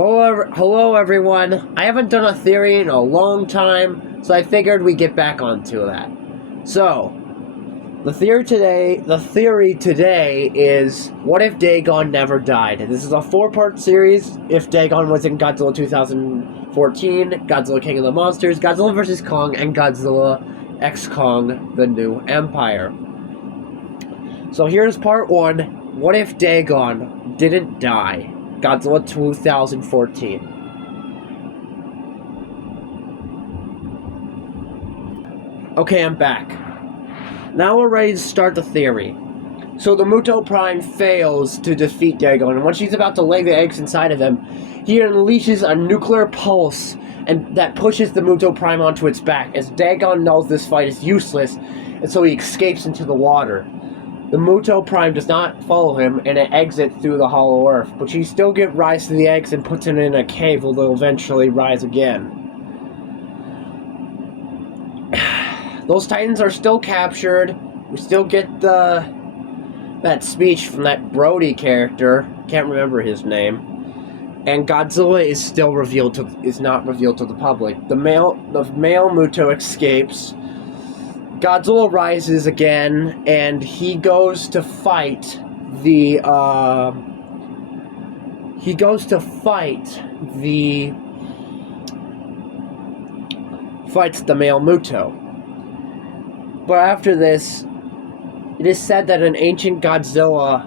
Hello everyone. I haven't done a theory in a long time, so I figured we'd get back onto that. So, the theory today is, what if Dagon never died? This is a 4-part series. If Dagon was in Godzilla 2014, Godzilla King of the Monsters, Godzilla vs. Kong, and Godzilla X Kong: The New Empire. So here's part 1. What if Dagon didn't die? Godzilla 2014. Okay, I'm back. Now we're ready to start the theory. So the Muto Prime fails to defeat Dagon, and when she's about to lay the eggs inside of him, he unleashes a nuclear pulse and that pushes the Muto Prime onto its back, as Dagon knows this fight is useless, and so he escapes into the water. The Muto Prime does not follow him, and it exits through the hollow earth, but she still gives rise to the eggs and puts it in a cave where they'll eventually rise again. Those Titans are still captured. We still get that speech from that Brody character. Can't remember his name. And Godzilla is still not revealed to the public. The male Muto escapes. Godzilla rises again, and he goes to fight the male Muto. But after this, it is said that an ancient Godzilla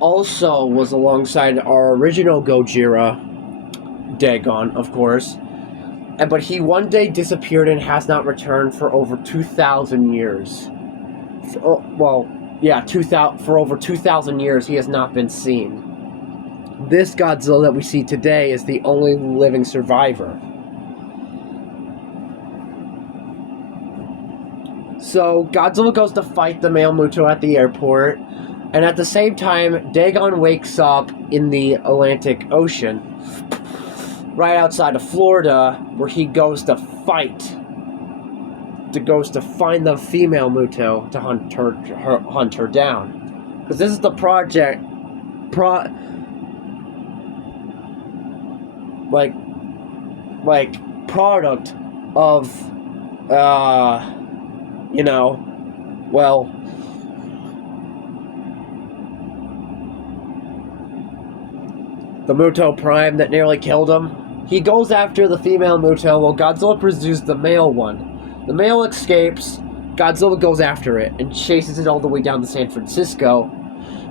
also was alongside our original Gojira, Dagon, of course. But he one day disappeared and has not returned for over 2,000 years. For over 2,000 years he has not been seen. This Godzilla that we see today is the only living survivor. So Godzilla goes to fight the male Muto at the airport, and at the same time, Dagon wakes up in the Atlantic Ocean, right outside of Florida, where he goes to find the female Muto to hunt her down. Because this is the product of the Muto Prime that nearly killed him. He goes after the female Muto while Godzilla pursues the male one. The male escapes, Godzilla goes after it and chases it all the way down to San Francisco.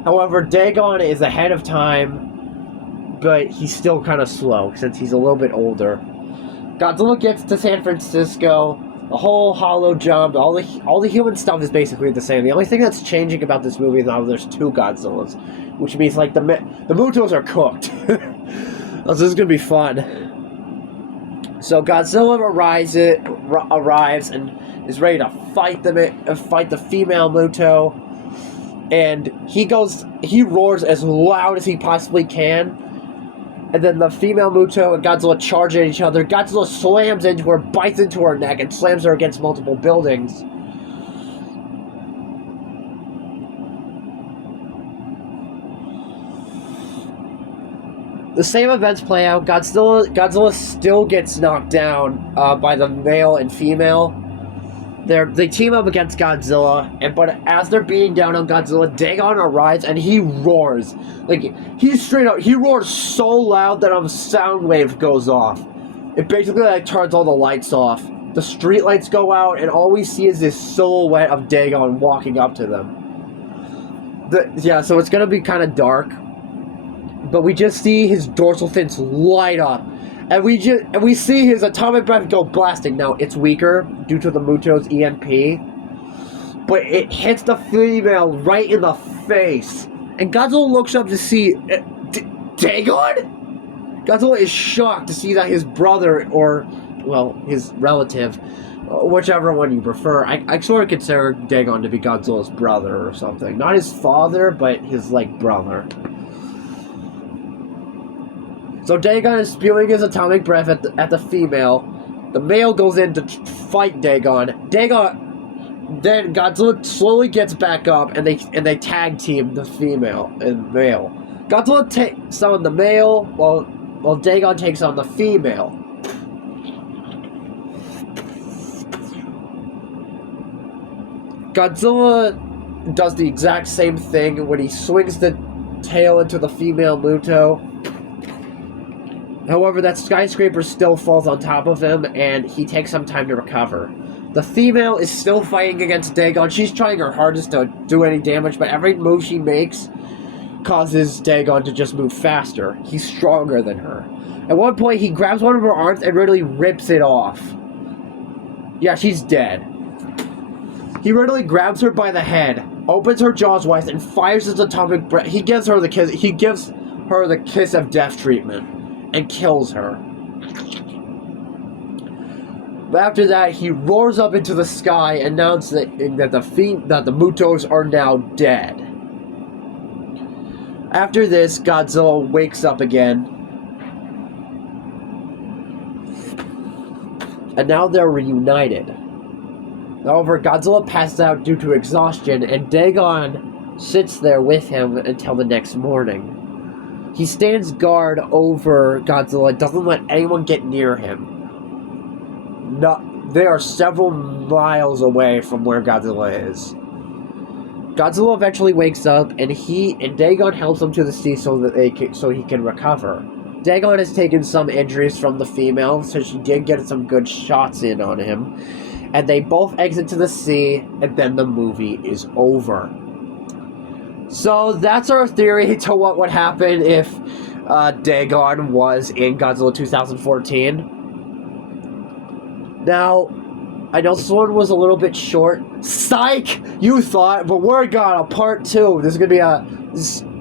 However, Dagon is ahead of time, but he's still kind of slow since he's a little bit older. Godzilla gets to San Francisco, the whole hollow jump, all the human stuff is basically the same. The only thing that's changing about this movie is now there's 2 Godzillas, which means like the Mutos are cooked. So this is gonna be fun. So Godzilla arrives and is ready to fight the female Muto, and he roars as loud as he possibly can. And then the female Muto and Godzilla charge at each other. Godzilla slams into her, bites into her neck, and slams her against multiple buildings. The same events play out. Godzilla still gets knocked down by the male and female. They team up against Godzilla, but as they're beating down on Godzilla, Dagon arrives and he roars. He roars so loud that a sound wave goes off. It basically turns all the lights off. The street lights go out, and all we see is this silhouette of Dagon walking up to them. So it's gonna be kind of dark, but we just see his dorsal fins light up. And we see his atomic breath go blasting. Now, it's weaker due to the Muto's EMP, but it hits the female right in the face. And Godzilla looks up to see Dagon? Godzilla is shocked to see that his brother, or, well, his relative, whichever one you prefer. I sort of consider Dagon to be Godzilla's brother or something. Not his father, but his, brother. So Dagon is spewing his atomic breath at the female. The male goes in to fight Dagon. Then Godzilla slowly gets back up, and they tag team the female and male. Godzilla takes on the male, while Well, Dagon takes on the female. Godzilla does the exact same thing when he swings the tail into the female Muto. However, that skyscraper still falls on top of him, and he takes some time to recover. The female is still fighting against Dagon. She's trying her hardest to do any damage, but every move she makes causes Dagon to just move faster. He's stronger than her. At one point, he grabs one of her arms and literally rips it off. Yeah, she's dead. He literally grabs her by the head, opens her jaws wide, and fires his atomic breath. He gives her the kiss. He gives her the kiss of death treatment and kills her. But after that, he roars up into the sky, announcing that the Mutos are now dead. After this, Godzilla wakes up again, and now they're reunited. However, Godzilla passes out due to exhaustion, and Dagon sits there with him until the next morning. He stands guard over Godzilla, doesn't let anyone get near him. They are several miles away from where Godzilla is. Godzilla eventually wakes up, and Dagon helps him to the sea so he can recover. Dagon has taken some injuries from the female, so she did get some good shots in on him. And they both exit to the sea, and then the movie is over. So that's our theory to what would happen if Dagon was in Godzilla 2014. Now, I know this one was a little bit short. Psych! You thought, but we're got a part 2. This is going to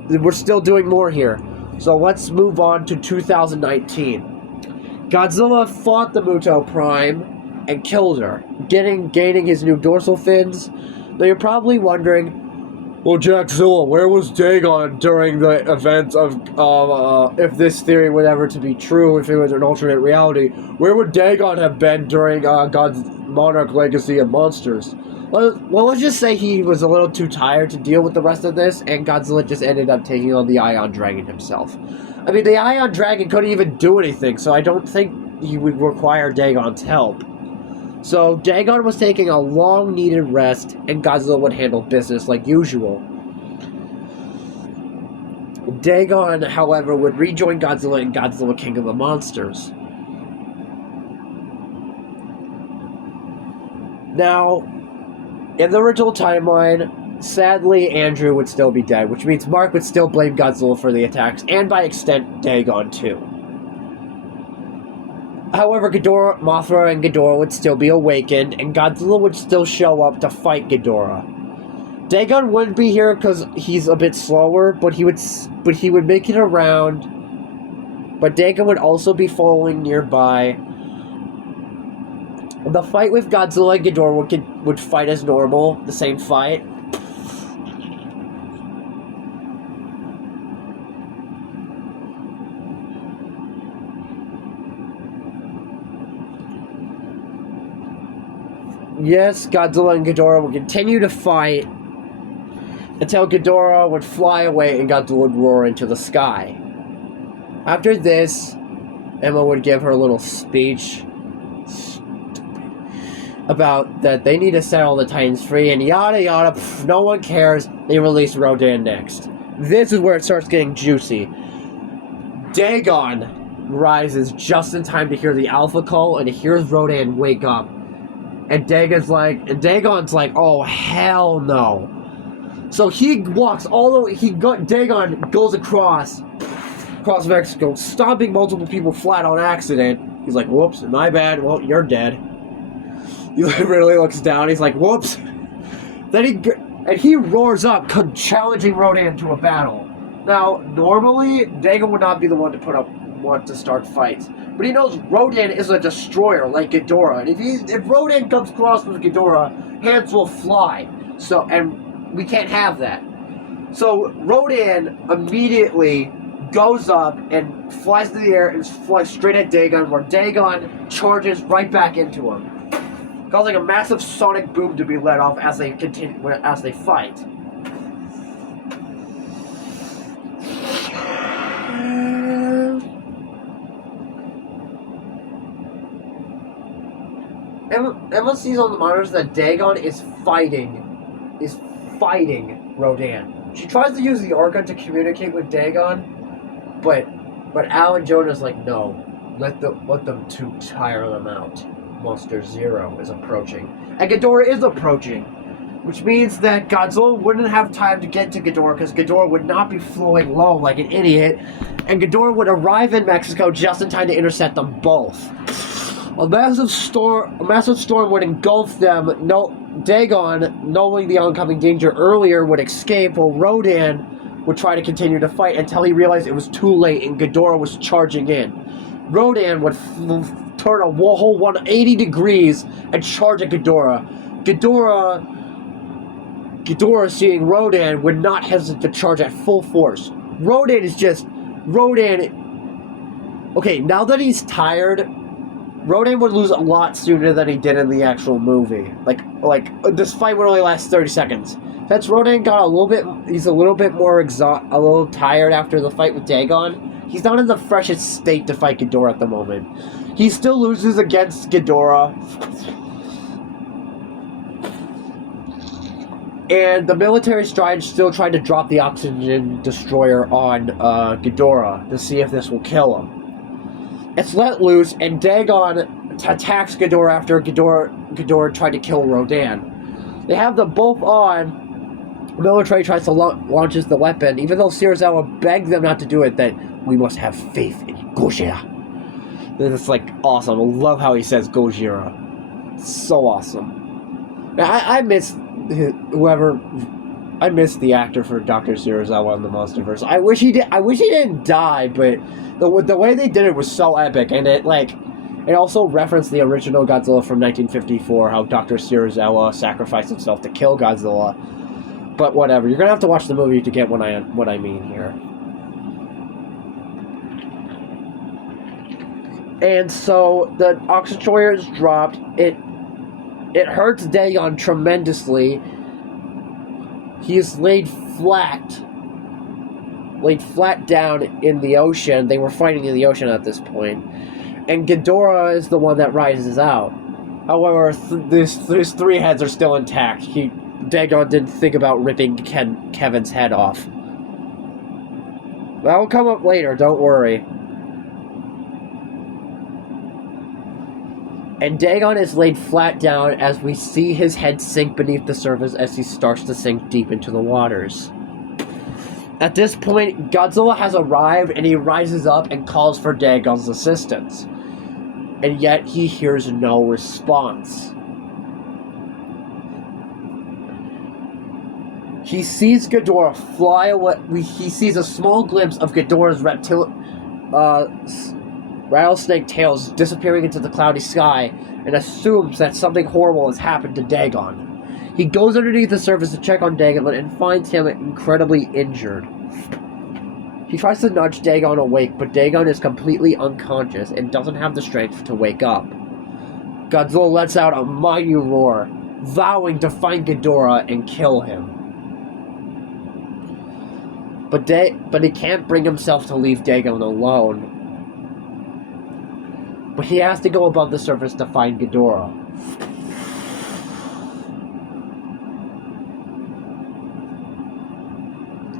be we're still doing more here. So let's move on to 2019. Godzilla fought the Muto Prime and killed her, gaining his new dorsal fins. Now you're probably wondering, well, Jackzilla, where was Dagon during the events of, if this theory would ever to be true, if it was an alternate reality, where would Dagon have been during God's Monarch Legacy of Monsters? Well, let's just say he was a little too tired to deal with the rest of this, and Godzilla just ended up taking on the Ion Dragon himself. I mean, the Ion Dragon couldn't even do anything, so I don't think he would require Dagon's help. So, Dagon was taking a long-needed rest, and Godzilla would handle business like usual. Dagon, however, would rejoin Godzilla in Godzilla King of the Monsters. Now, in the original timeline, sadly, Andrew would still be dead, which means Mark would still blame Godzilla for the attacks, and by extent, Dagon too. However, Ghidorah, Mothra, and Ghidorah would still be awakened, and Godzilla would still show up to fight Ghidorah. Dagon wouldn't be here because he's a bit slower, but he would make it around. But Dagon would also be following nearby. The fight with Godzilla and Ghidorah would fight as normal, the same fight. Yes, Godzilla and Ghidorah would continue to fight until Ghidorah would fly away and Godzilla would roar into the sky. After this, Emma would give her a little speech about that they need to set all the Titans free and yada yada. No one cares. They release Rodan next. This is where it starts getting juicy. Dagon rises just in time to hear the Alpha call and hears Rodan wake up. And Dagon's like, oh, hell no. So he walks all the way, Dagon goes across Mexico, stomping multiple people flat on accident. He's like, whoops, my bad, well, you're dead. He literally looks down, he's like, whoops. Then he roars up, challenging Rodan to a battle. Now, normally, Dagon would not be the one to start fights. But he knows Rodan is a destroyer like Ghidorah. And if Rodan comes across with Ghidorah, hands will fly. And we can't have that. So Rodan immediately goes up and flies through the air and flies straight at Dagon, where Dagon charges right back into him, causing a massive sonic boom to be let off as they fight. Emma sees on the monitors that Dagon is fighting Rodan. She tries to use the Orca to communicate with Dagon, but Al and Jonah's like, no, let them two tire them out. Monster Zero is approaching, and Ghidorah is approaching, which means that Godzilla wouldn't have time to get to Ghidorah because Ghidorah would not be flowing low like an idiot, and Ghidorah would arrive in Mexico just in time to intercept them both. A massive storm would engulf them. Dagon, knowing the oncoming danger earlier, would escape, while Rodan would try to continue to fight until he realized it was too late and Ghidorah was charging in. Rodan would turn a whole 180 degrees and charge at Ghidorah. Ghidorah, seeing Rodan, would not hesitate to charge at full force. Rodan. Okay, now that he's tired, Rodan would lose a lot sooner than he did in the actual movie. Like this fight would only last 30 seconds. Since Rodan got a little bit more a little tired after the fight with Dagon, he's not in the freshest state to fight Ghidorah at the moment. He still loses against Ghidorah. And the military stride still tried to drop the oxygen destroyer on Ghidorah to see if this will kill him. It's let loose, and Dagon attacks Ghidorah after Ghidorah tried to kill Rodan. They have them both on. The military tries to launches the weapon, even though Serizawa begged them not to do it, that we must have faith in Gojira. It's like awesome. I love how he says Gojira. So awesome. Now, I miss the actor for Dr. Serizawa in the Monsterverse. I wish he didn't die, but the way they did it was so epic, and it also referenced the original Godzilla from 1954, how Dr. Serizawa sacrificed himself to kill Godzilla. But whatever, you're gonna have to watch the movie to get what I mean here. And so the oxygen destroyer is dropped. It hurts Dagon tremendously. He is laid flat down in the ocean. They were fighting in the ocean at this point. And Ghidorah is the one that rises out. However, his three heads are still intact. Dagon didn't think about ripping Kevin's head off. That will come up later, don't worry. And Dagon is laid flat down as we see his head sink beneath the surface as he starts to sink deep into the waters. At this point, Godzilla has arrived and he rises up and calls for Dagon's assistance. And yet he hears no response. He sees Ghidorah fly away. He sees a small glimpse of Ghidorah's rattlesnake tails disappearing into the cloudy sky and assumes that something horrible has happened to Dagon. He goes underneath the surface to check on Dagon and finds him incredibly injured. He tries to nudge Dagon awake, but Dagon is completely unconscious and doesn't have the strength to wake up. Godzilla lets out a mighty roar, vowing to find Ghidorah and kill him. But he can't bring himself to leave Dagon alone. But he has to go above the surface to find Ghidorah.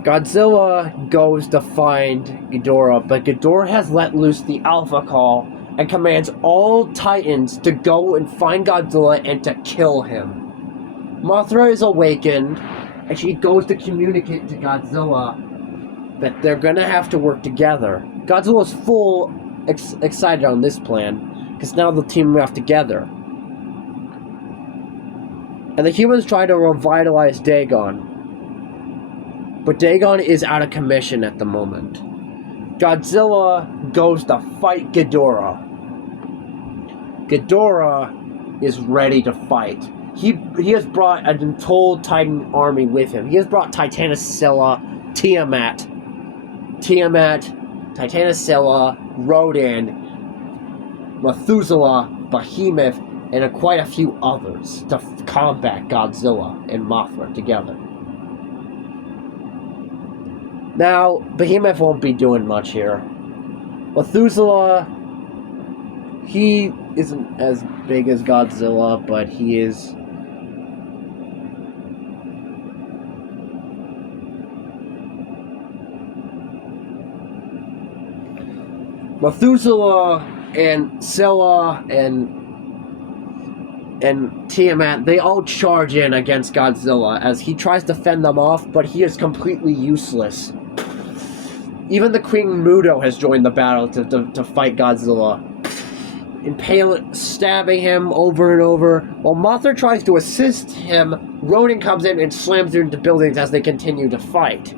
Godzilla goes to find Ghidorah, but Ghidorah has let loose the Alpha Call and commands all Titans to go and find Godzilla and to kill him. Mothra is awakened, and she goes to communicate to Godzilla that they're gonna have to work together. Godzilla's excited on this plan, because now the team are together. And the humans try to revitalize Dagon. But Dagon is out of commission at the moment. Godzilla goes to fight Ghidorah. Ghidorah is ready to fight. He has brought a whole Titan army with him. He has brought Titanosilla, Tiamat, Titanosilla, Rodan, Methuselah, Behemoth, and quite a few others to combat Godzilla and Mothra together. Now, Behemoth won't be doing much here. Methuselah, he isn't as big as Godzilla, but he is. Methuselah and Scylla and Tiamat, they all charge in against Godzilla as he tries to fend them off, but he is completely useless. Even the Queen Mudo has joined the battle to fight Godzilla, stabbing him over and over. While Mothra tries to assist him, Rodan comes in and slams into buildings as they continue to fight.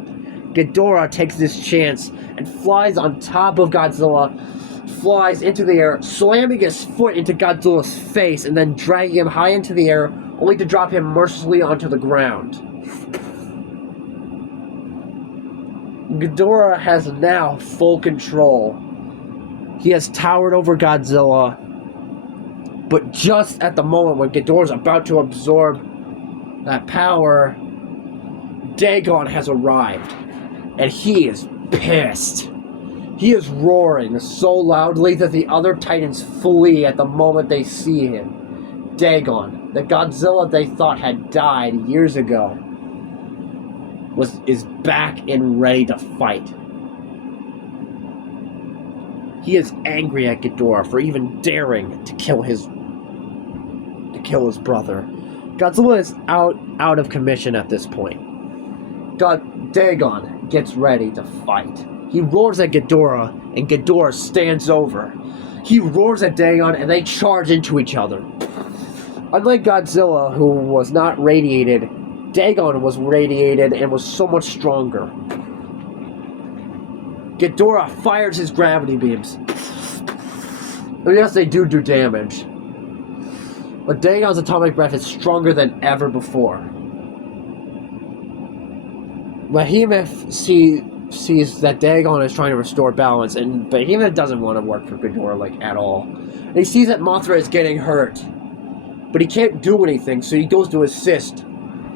Ghidorah takes this chance and flies on top of Godzilla, flies into the air, slamming his foot into Godzilla's face and then dragging him high into the air, only to drop him mercilessly onto the ground. Ghidorah has now full control. He has towered over Godzilla, but just at the moment when Ghidorah's about to absorb that power, Dagon has arrived, and he is pissed. He is roaring so loudly that the other Titans flee at the moment they see him. Dagon, the Godzilla they thought had died years ago, is back and ready to fight. He is angry at Ghidorah for even daring to kill his brother. Godzilla is out of commission at this point. Dagon gets ready to fight. He roars at Ghidorah, and Ghidorah stands over. He roars at Dagon, and they charge into each other. Unlike Godzilla, who was not radiated, Dagon was radiated and was so much stronger. Ghidorah fires his gravity beams. And yes, they do damage. But Dagon's atomic breath is stronger than ever before. Behemoth sees that Dagon is trying to restore balance, and Behemoth doesn't want to work for Ghidorah, at all. And he sees that Mothra is getting hurt, but he can't do anything, so he goes to assist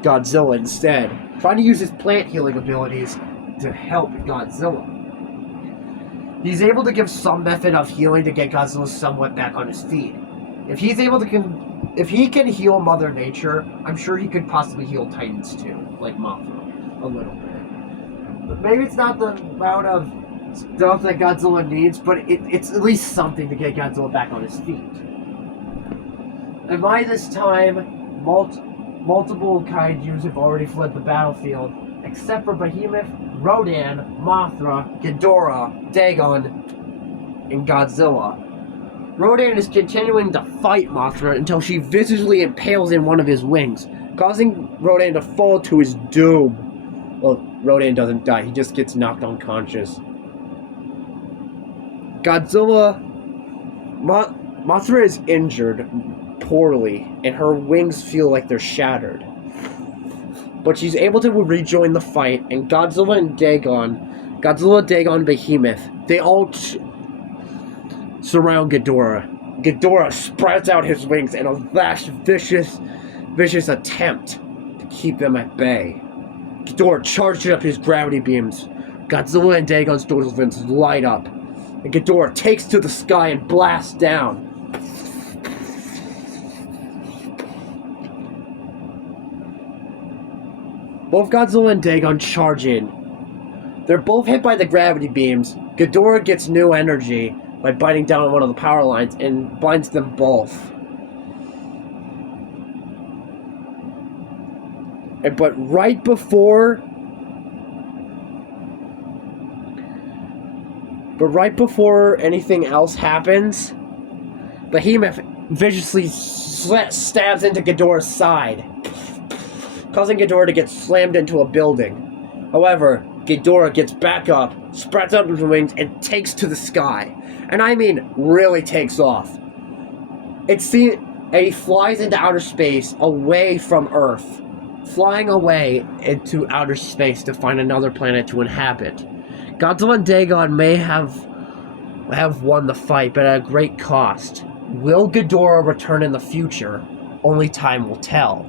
Godzilla instead, trying to use his plant healing abilities to help Godzilla. He's able to give some method of healing to get Godzilla somewhat back on his feet. If he can heal Mother Nature, I'm sure he could possibly heal Titans too, like Mothra, a little bit. But maybe it's not the amount of stuff that Godzilla needs, but it's at least something to get Godzilla back on his feet. And by this time, multiple kaijus have already fled the battlefield, except for Behemoth, Rodan, Mothra, Ghidorah, Dagon, and Godzilla. Rodan is continuing to fight Mothra until she viciously impales in one of his wings, causing Rodan to fall to his doom. Well, Rodan doesn't die, he just gets knocked unconscious. Mothra is injured poorly, and her wings feel like they're shattered. But she's able to rejoin the fight, and Godzilla, Dagon, Behemoth, they all surround Ghidorah. Ghidorah spreads out his wings in a vicious attempt to keep them at bay. Ghidorah charges up his gravity beams. Godzilla and Dagon's dorsal fins light up, and Ghidorah takes to the sky and blasts down. Both Godzilla and Dagon charge in. They're both hit by the gravity beams. Ghidorah gets new energy by biting down on one of the power lines and blinds them both. But right before anything else happens, Behemoth viciously stabs into Ghidorah's side, causing Ghidorah to get slammed into a building. However, Ghidorah gets back up, spreads out his wings, and takes to the sky. And I mean, really takes off. And he flies into outer space, away from Earth, flying away into outer space to find another planet to inhabit. Godzilla and Dagon may have won the fight, but at a great cost. Will Ghidorah return in the future? Only time will tell.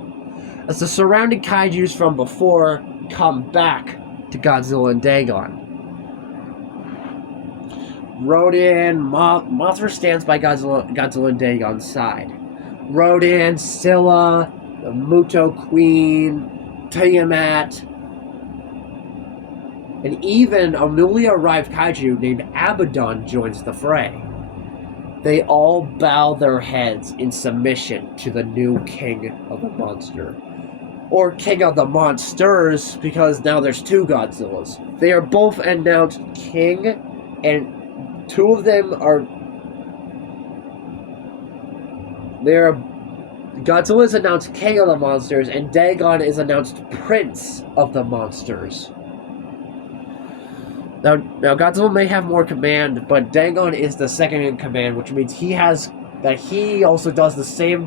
As the surrounding kaijus from before come back to Godzilla and Dagon. Rodan, Mothra stands by Godzilla and Dagon's side. Rodan, Scylla, the Muto Queen, Tiamat, and even a newly arrived kaiju named Abaddon joins the fray. They all bow their heads in submission to the new king of the monster. Or king of the monsters, because now there's two Godzillas. They are both announced king, and two of them are... Godzilla is announced king of the monsters, and Dagon is announced prince of the monsters. Now Godzilla may have more command, but Dagon is the second in command, which means he also does the same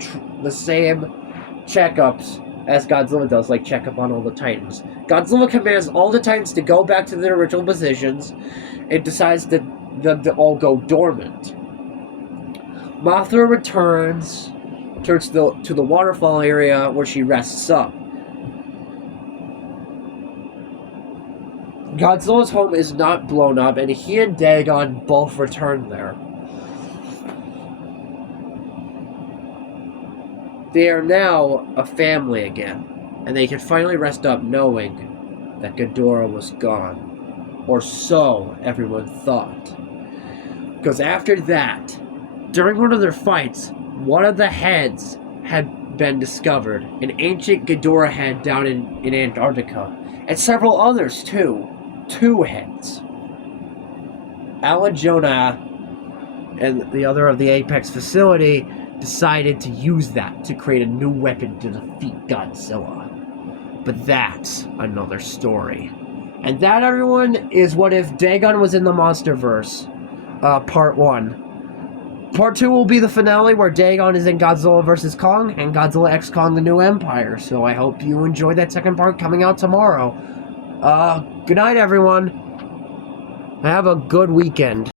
checkups as Godzilla does, like check up on all the Titans. Godzilla commands all the Titans to go back to their original positions, and decides that them to all go dormant. Mothra returns to the waterfall area where she rests up. Godzilla's home is not blown up, and he and Dagon both return there. They are now a family again, and they can finally rest up knowing that Ghidorah was gone. Or so everyone thought. Because after that, during one of their fights, one of the heads had been discovered, an ancient Ghidorah head down in Antarctica, and several others too. 2 heads. Alan Jonah and the other of the Apex facility decided to use that to create a new weapon to defeat Godzilla. But that's another story. And that, everyone, is What If Dagon Was in the Monsterverse, Part 1. Part 2 will be the finale where Dagon is in Godzilla vs. Kong and Godzilla x Kong: The New Empire. So I hope you enjoyed that second part coming out tomorrow. Good night, everyone. Have a good weekend.